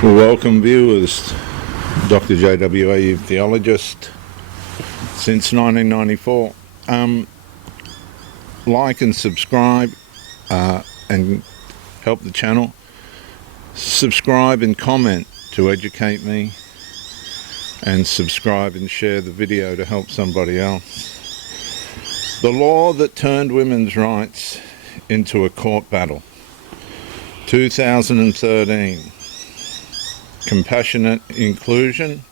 Well, welcome viewers. Dr. JWA, theologist since 1994. Like and subscribe and help the channel. Subscribe and comment to educate me, and subscribe and share the video to help somebody else. The law that turned women's rights into a court battle. 2013. Compassionate Inclusion.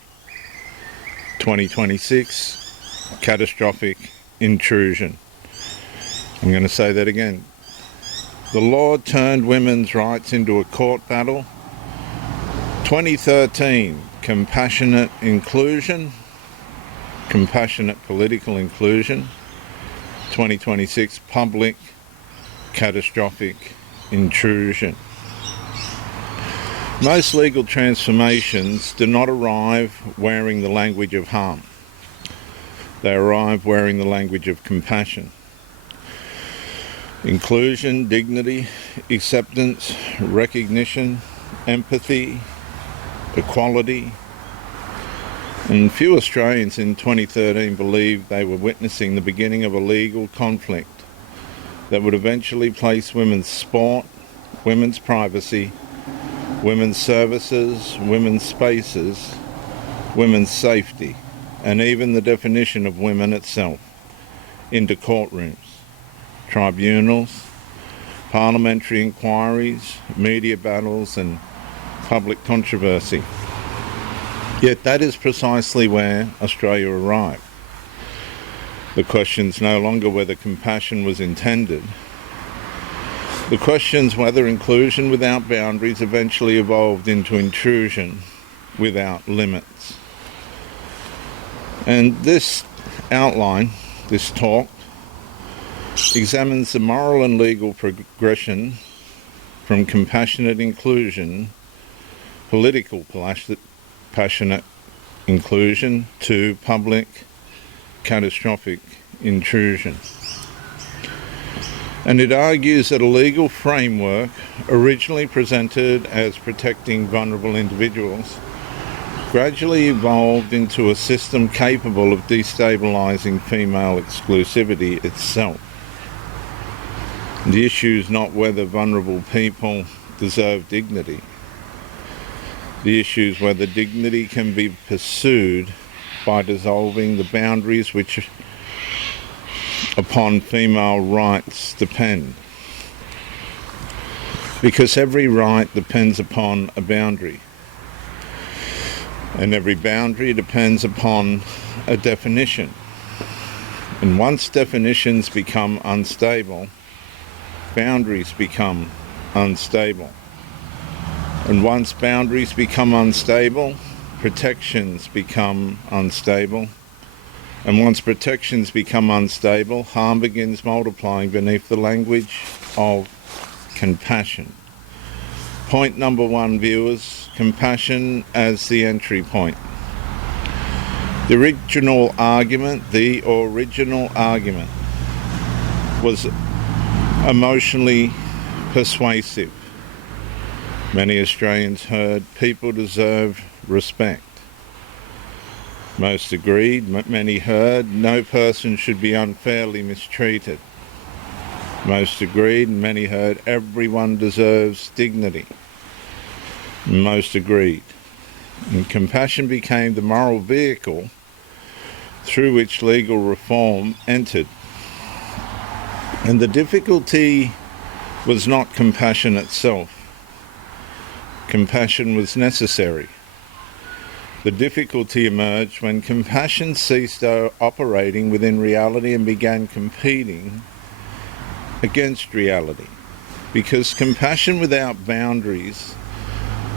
2026. Catastrophic Intrusion. I'm going to say that again. The law turned women's rights into a court battle. 2013. Compassionate Inclusion. Compassionate Political Inclusion. 2026. Public Catastrophic Intrusion. Most legal transformations do not arrive wearing the language of harm. They arrive wearing the language of compassion. Inclusion, dignity, acceptance, recognition, empathy, equality. And few Australians in 2013 believed they were witnessing the beginning of a legal conflict that would eventually place women's sport, women's privacy, women's services, women's spaces, women's safety, and even the definition of women itself into courtrooms, tribunals, parliamentary inquiries, media battles, and public controversy. Yet that is precisely where Australia arrived. The question's no longer whether compassion was intended. The question's whether inclusion without boundaries eventually evolved into intrusion without limits. And this outline, this talk, examines the moral and legal progression from compassionate inclusion, political passionate inclusion, to public catastrophic intrusion. And it argues that a legal framework originally presented as protecting vulnerable individuals gradually evolved into a system capable of destabilising female exclusivity itself. The issue is not whether vulnerable people deserve dignity. The issue is whether dignity can be pursued by dissolving the boundaries which upon female rights depend. Because every right depends upon a boundary, and every boundary depends upon a definition. And once definitions become unstable, boundaries become unstable. And once boundaries become unstable, protections become unstable. And once protections become unstable, harm begins multiplying beneath the language of compassion. Point number one, viewers, compassion as the entry point. The original argument was emotionally persuasive. Many Australians heard people deserve respect. Most agreed. Many heard no person should be unfairly mistreated. Most agreed. Many heard everyone deserves dignity. Most agreed. And compassion became the moral vehicle through which legal reform entered. And the difficulty was not compassion itself. Compassion was necessary. The difficulty emerged when compassion ceased operating within reality and began competing against reality. Because compassion without boundaries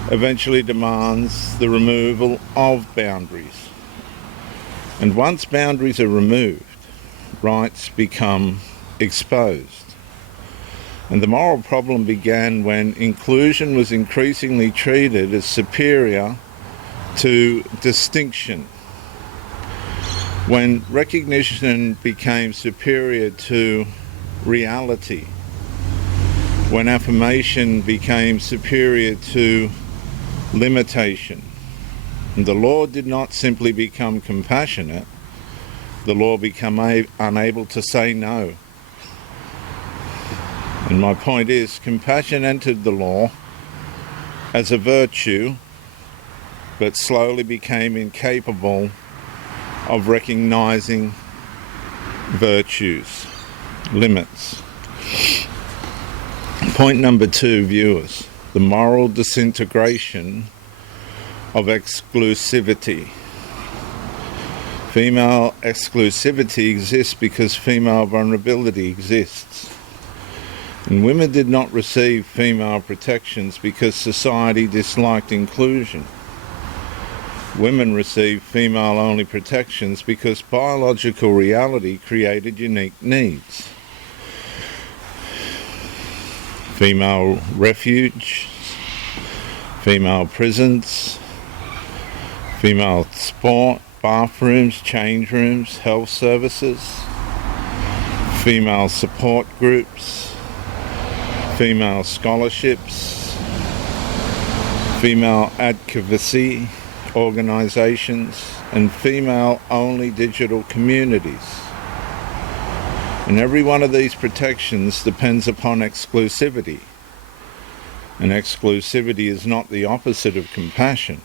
eventually demands the removal of boundaries. And once boundaries are removed, rights become exposed. And the moral problem began when inclusion was increasingly treated as superior to distinction, when recognition became superior to reality, when affirmation became superior to limitation. And the law did not simply become compassionate, the law became unable to say no. And my point is, compassion entered the law as a virtue, but slowly became incapable of recognizing virtues, limits. Point number 2, viewers, the moral disintegration of exclusivity. Female exclusivity exists because female vulnerability exists. And women did not receive female protections because society disliked inclusion. Women received female-only protections because biological reality created unique needs. Female refuge, female prisons, female sport, bathrooms, change rooms, health services, female support groups, female scholarships, female advocacy organisations, and female-only digital communities. And every one of these protections depends upon exclusivity. And exclusivity is not the opposite of compassion.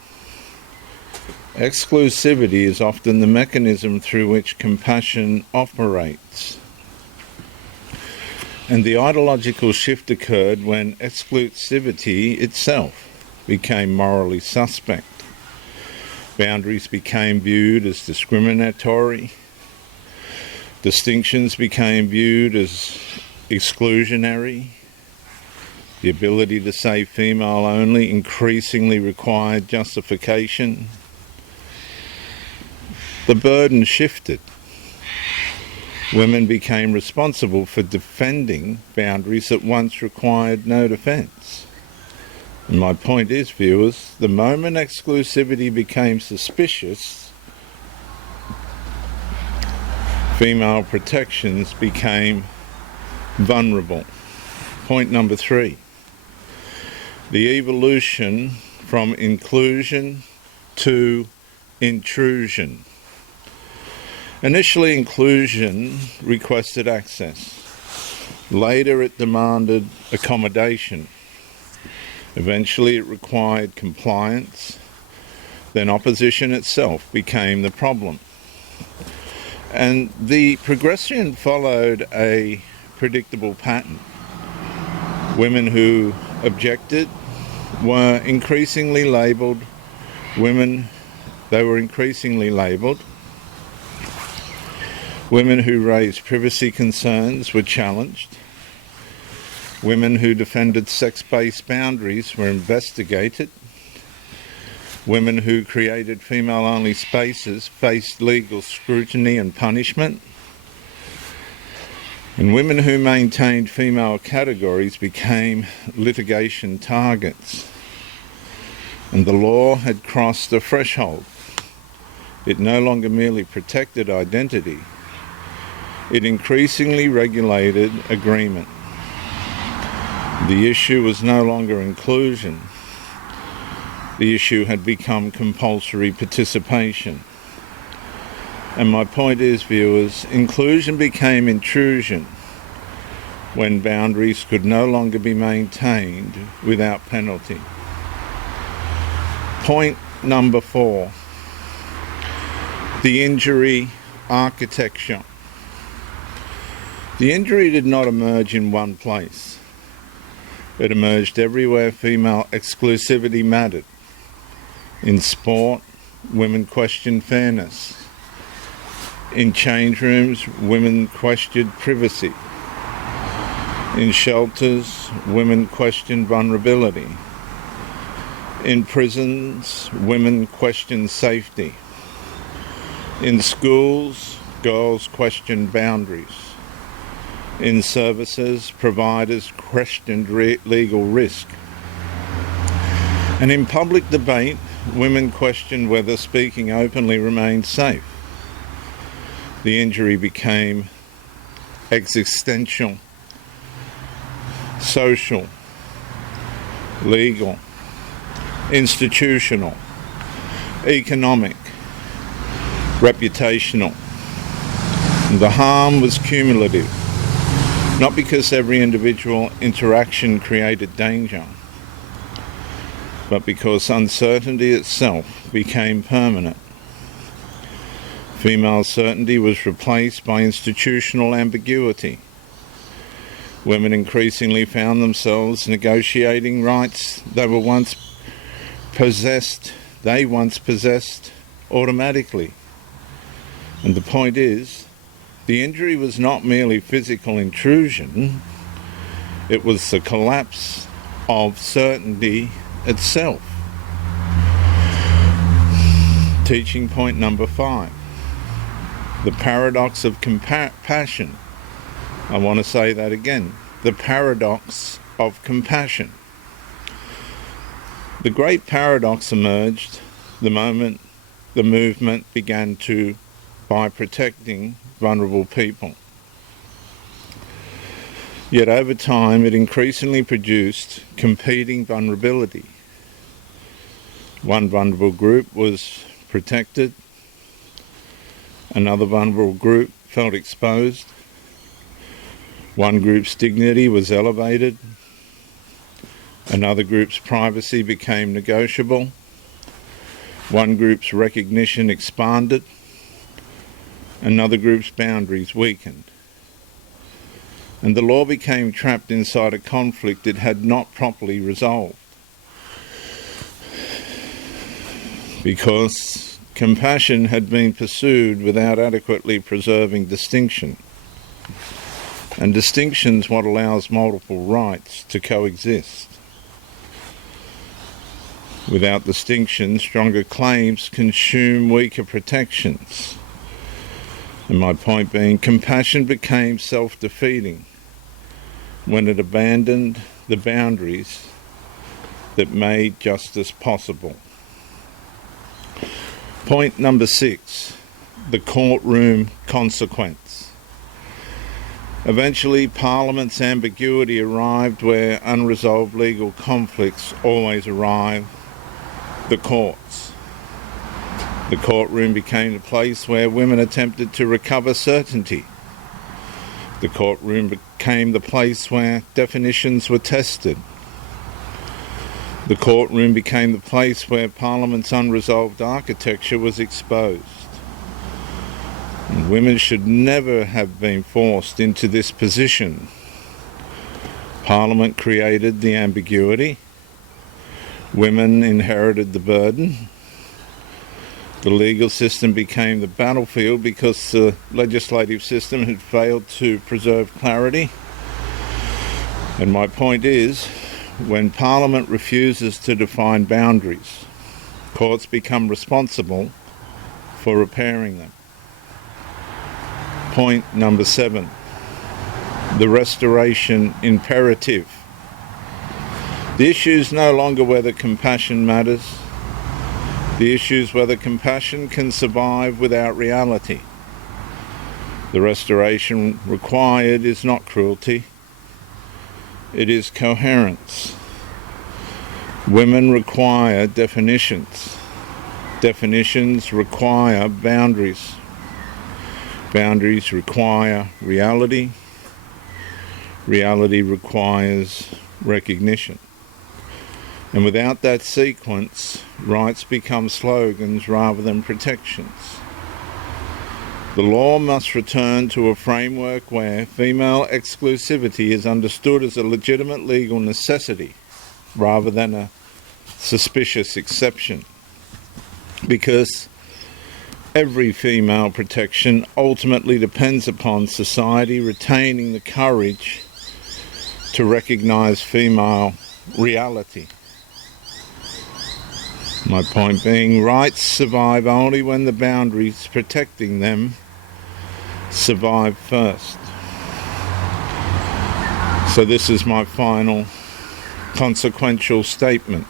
Exclusivity is often the mechanism through which compassion operates. And the ideological shift occurred when exclusivity itself became morally suspect. Boundaries became viewed as discriminatory. Distinctions became viewed as exclusionary. The ability to say female only increasingly required justification. The burden shifted. Women became responsible for defending boundaries that once required no defence. And my point is, viewers, the moment exclusivity became suspicious, female protections became vulnerable. Point number 3. The evolution from inclusion to intrusion. Initially, inclusion requested access. Later, it demanded accommodation. Eventually, it required compliance. Then opposition itself became the problem. And the progression followed a predictable pattern. Women who objected were increasingly labelled. Women who raised privacy concerns were challenged. Women who defended sex-based boundaries were investigated. Women who created female-only spaces faced legal scrutiny and punishment. And women who maintained female categories became litigation targets. And the law had crossed a threshold. It no longer merely protected identity. It increasingly regulated agreement. The issue was no longer inclusion. The issue had become compulsory participation. And my point is, viewers, inclusion became intrusion when boundaries could no longer be maintained without penalty. Point number 4. The injury architecture. The injury did not emerge in one place. It emerged everywhere female exclusivity mattered. In sport, women questioned fairness. In change rooms, women questioned privacy. In shelters, women questioned vulnerability. In prisons, women questioned safety. In schools, girls questioned boundaries. In services, providers questioned legal risk. And in public debate, women questioned whether speaking openly remained safe. The injury became existential, social, legal, institutional, economic, reputational. The harm was cumulative, not because every individual interaction created danger, but because uncertainty itself became permanent. Female certainty was replaced by institutional ambiguity. Women increasingly found themselves negotiating rights they once possessed automatically. And the point is, the injury was not merely physical intrusion, it was the collapse of certainty itself. Teaching point number 5. The paradox of compassion. I want to say that again. The paradox of compassion. The great paradox emerged the moment the movement began by protecting vulnerable people. Yet over time it increasingly produced competing vulnerability. One vulnerable group was protected, another vulnerable group felt exposed, one group's dignity was elevated, another group's privacy became negotiable, one group's recognition expanded, another group's boundaries weakened. And the law became trapped inside a conflict it had not properly resolved. Because compassion had been pursued without adequately preserving distinction. And distinction's what allows multiple rights to coexist. Without distinction, stronger claims consume weaker protections. And my point being, compassion became self-defeating when it abandoned the boundaries that made justice possible. Point number 6, the courtroom consequence. Eventually, Parliament's ambiguity arrived where unresolved legal conflicts always arrive, the courts. The courtroom became the place where women attempted to recover certainty. The courtroom became the place where definitions were tested. The courtroom became the place where Parliament's unresolved architecture was exposed. And women should never have been forced into this position. Parliament created the ambiguity. Women inherited the burden. The legal system became the battlefield because the legislative system had failed to preserve clarity. And my point is, when Parliament refuses to define boundaries, courts become responsible for repairing them. Point number 7, the restoration imperative. The issue is no longer whether compassion matters. The issue is whether compassion can survive without reality. The restoration required is not cruelty, it is coherence. Women require definitions. Definitions require boundaries. Boundaries require reality. Reality requires recognition. And without that sequence, rights become slogans rather than protections. The law must return to a framework where female exclusivity is understood as a legitimate legal necessity rather than a suspicious exception. Because every female protection ultimately depends upon society retaining the courage to recognise female reality. My point being, rights survive only when the boundaries protecting them survive first. So this is my final consequential statement.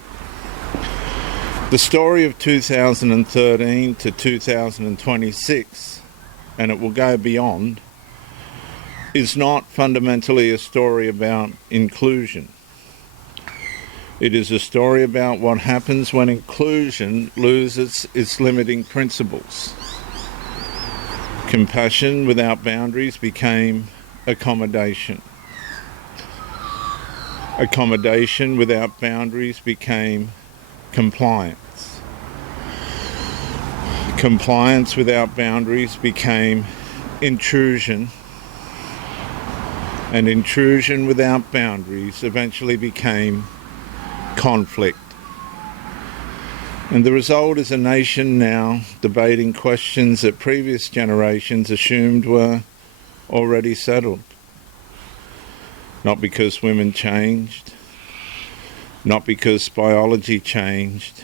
The story of 2013 to 2026, and it will go beyond, is not fundamentally a story about inclusion. It is a story about what happens when inclusion loses its limiting principles. Compassion without boundaries became accommodation. Accommodation without boundaries became compliance. Compliance without boundaries became intrusion. And intrusion without boundaries eventually became conflict. And the result is a nation now debating questions that previous generations assumed were already settled. Not because women changed, not because biology changed,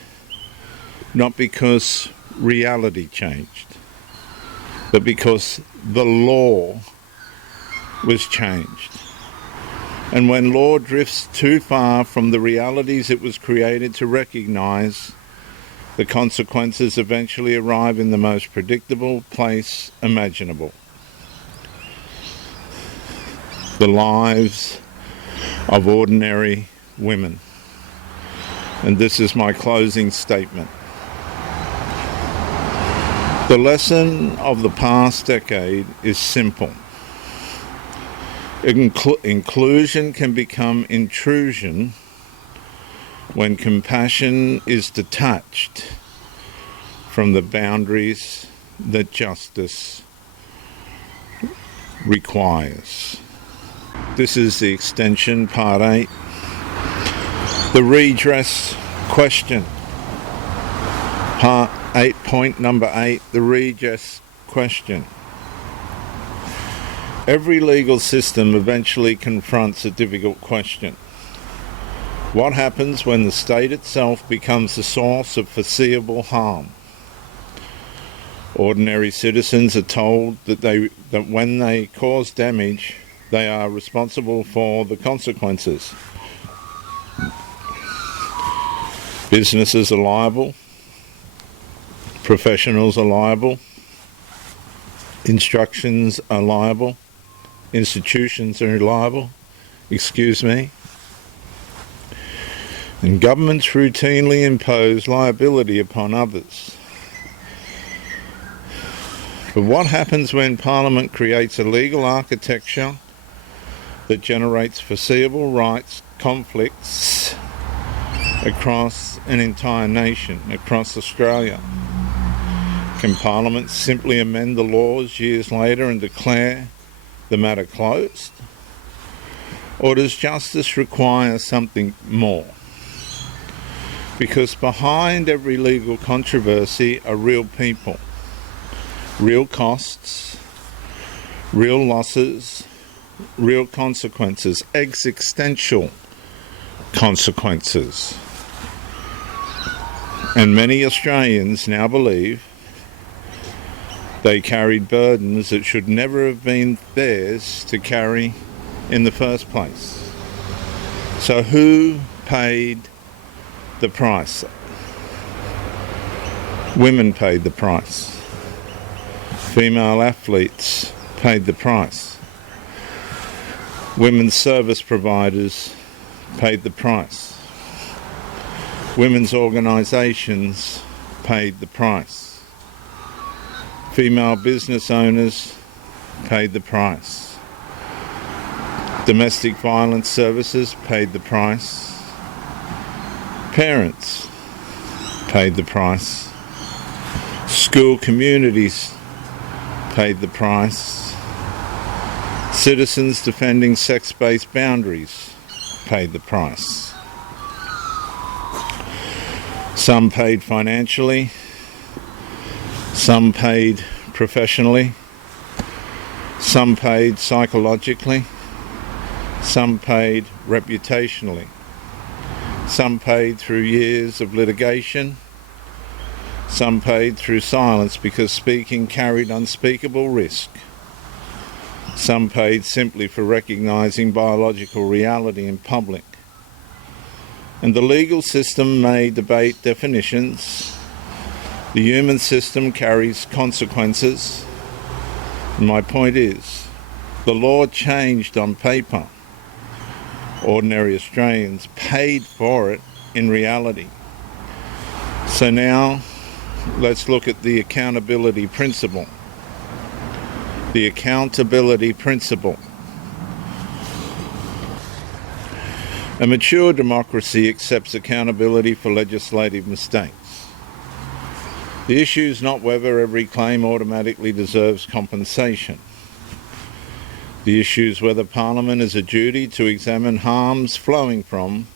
not because reality changed, but because the law was changed. And when law drifts too far from the realities it was created to recognize, the consequences eventually arrive in the most predictable place imaginable. The lives of ordinary women. And this is my closing statement. The lesson of the past decade is simple. Inclusion can become intrusion when compassion is detached from the boundaries that justice requires. This is the extension, part 8. The redress question. Part 8, point number 8, the redress question. Every legal system eventually confronts a difficult question. What happens when the state itself becomes the source of foreseeable harm? Ordinary citizens are told that when they cause damage, they are responsible for the consequences. Businesses are liable. Professionals are liable. Instructions are liable. Institutions are liable. And governments routinely impose liability upon others. But what happens when Parliament creates a legal architecture that generates foreseeable rights conflicts across an entire nation, across Australia? Can Parliament simply amend the laws years later and declare the matter closed? Or does justice require something more? Because behind every legal controversy are real people, real costs, real losses, real consequences, existential consequences. And many Australians now believe they carried burdens that should never have been theirs to carry in the first place. So who paid the price? Women paid the price. Female athletes paid the price. Women's service providers paid the price. Women's organisations paid the price. Female business owners paid the price. Domestic violence services paid the price. Parents paid the price. School communities paid the price. Citizens defending sex-based boundaries paid the price. Some paid financially. Some paid professionally. Some paid psychologically. Some paid reputationally. Some paid through years of litigation. Some paid through silence because speaking carried unspeakable risk. Some paid simply for recognising biological reality in public. And the legal system may debate definitions. The human system carries consequences. And my point is, the law changed on paper. Ordinary Australians paid for it in reality. So now let's look at the accountability principle. The accountability principle. A mature democracy accepts accountability for legislative mistakes. The issue is not whether every claim automatically deserves compensation. The issue is whether Parliament has a duty to examine harms flowing from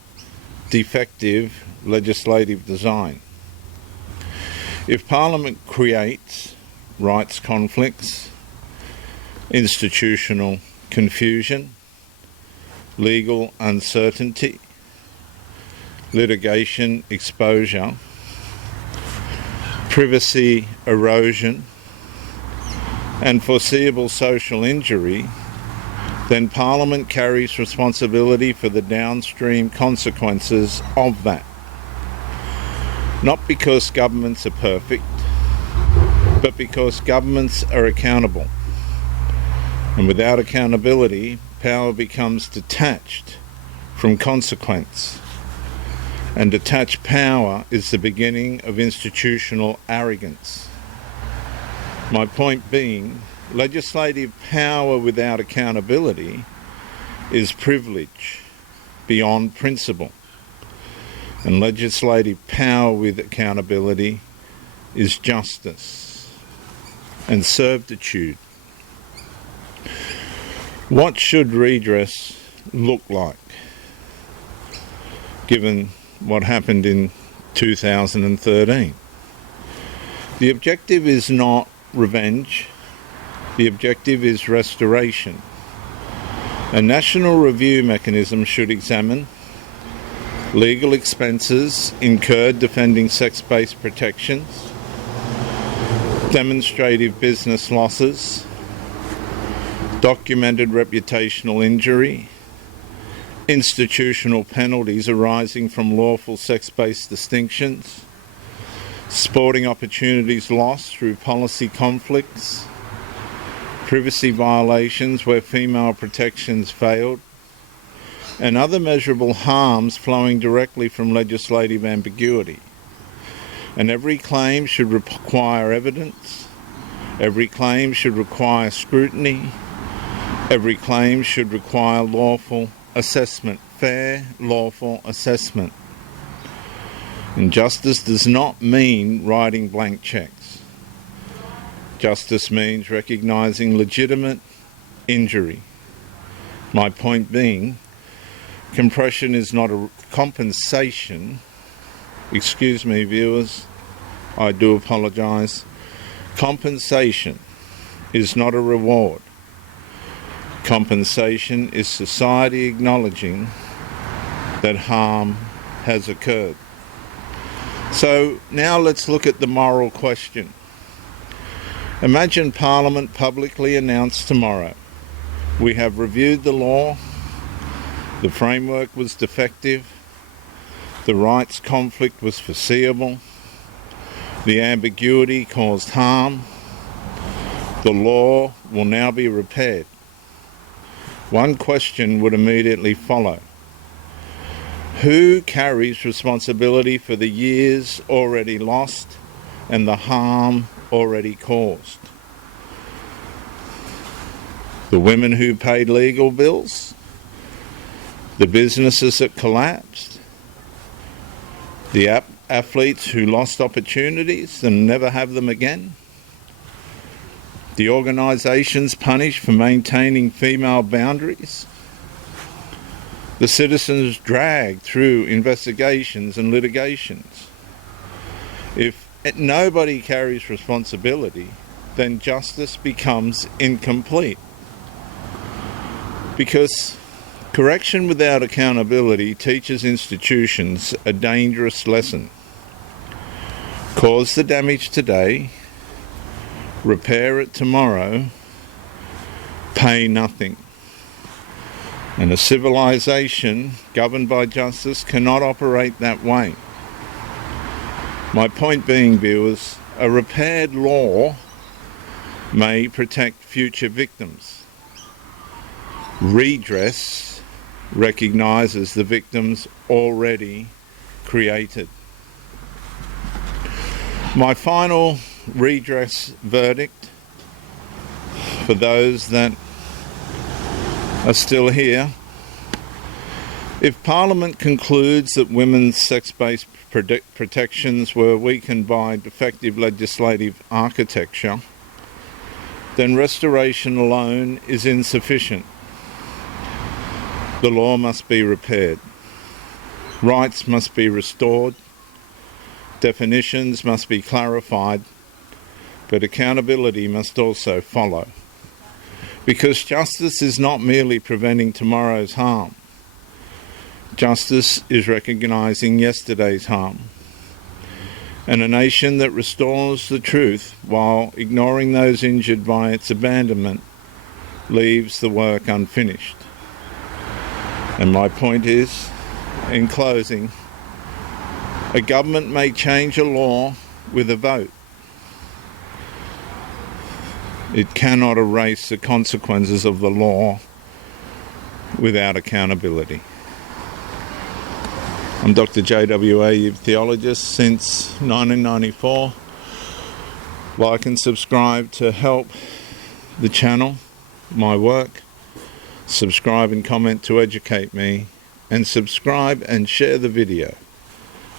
defective legislative design. If Parliament creates rights conflicts, institutional confusion, legal uncertainty, litigation exposure, privacy erosion, and foreseeable social injury, then Parliament carries responsibility for the downstream consequences of that. Not because governments are perfect, but because governments are accountable. And without accountability, power becomes detached from consequence. And detached power is the beginning of institutional arrogance. My point being, legislative power without accountability is privilege beyond principle. And legislative power with accountability is justice and servitude. What should redress look like, given what happened in 2013? The objective is not revenge. The objective is restoration. A national review mechanism should examine legal expenses incurred defending sex-based protections, demonstrative business losses, documented reputational injury, institutional penalties arising from lawful sex-based distinctions, sporting opportunities lost through policy conflicts, privacy violations where female protections failed, and other measurable harms flowing directly from legislative ambiguity. And every claim should require evidence, every claim should require scrutiny, every claim should require lawful assessment, fair, lawful assessment. And justice does not mean writing blank cheques. Justice means recognising legitimate injury. My point being, compression is not a compensation. Excuse me, viewers, I do apologise. Compensation is not a reward. Compensation is society acknowledging that harm has occurred. So now let's look at the moral question. Imagine Parliament publicly announced tomorrow, we have reviewed the law, the framework was defective, the rights conflict was foreseeable, the ambiguity caused harm, the law will now be repaired. One question would immediately follow. Who carries responsibility for the years already lost and the harm already caused? The women who paid legal bills? The businesses that collapsed? The athletes who lost opportunities and never have them again? The organisations punished for maintaining female boundaries? The citizens dragged through investigations and litigations? If nobody carries responsibility, then justice becomes incomplete. Because correction without accountability teaches institutions a dangerous lesson. Cause the damage today, repair it tomorrow, pay nothing. And a civilization governed by justice cannot operate that way. My point being, viewers, a repaired law may protect future victims. Redress recognises the victims already created. My final redress verdict for those that are still here: if Parliament concludes that women's sex-based protections were weakened by defective legislative architecture, then restoration alone is insufficient. The law must be repaired. Rights must be restored. Definitions must be clarified. But accountability must also follow. Because justice is not merely preventing tomorrow's harm. Justice is recognising yesterday's harm. And a nation that restores the truth while ignoring those injured by its abandonment leaves the work unfinished. And my point is, in closing, a government may change a law with a vote. It cannot erase the consequences of the law without accountability. I'm Dr. JWA, theologist since 1994. Like and subscribe to help the channel, my work. Subscribe and comment to educate me. And subscribe and share the video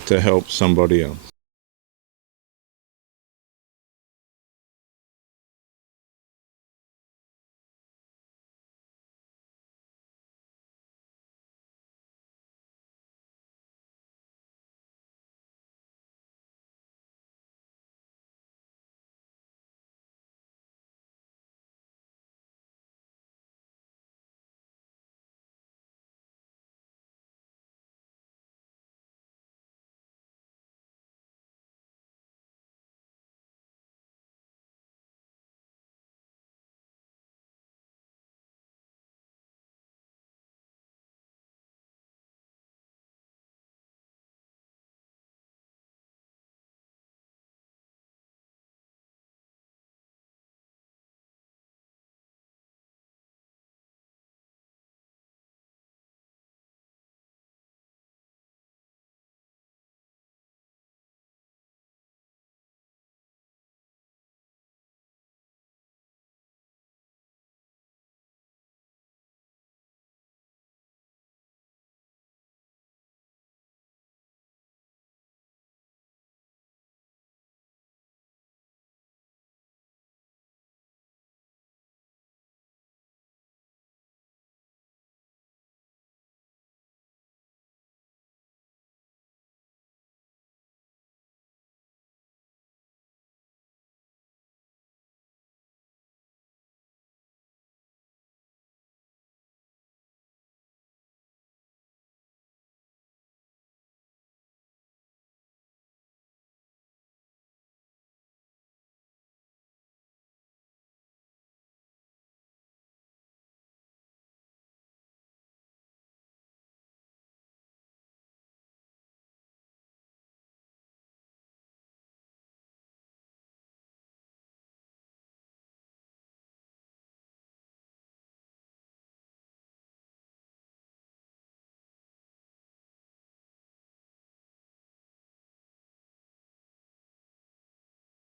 to help somebody else.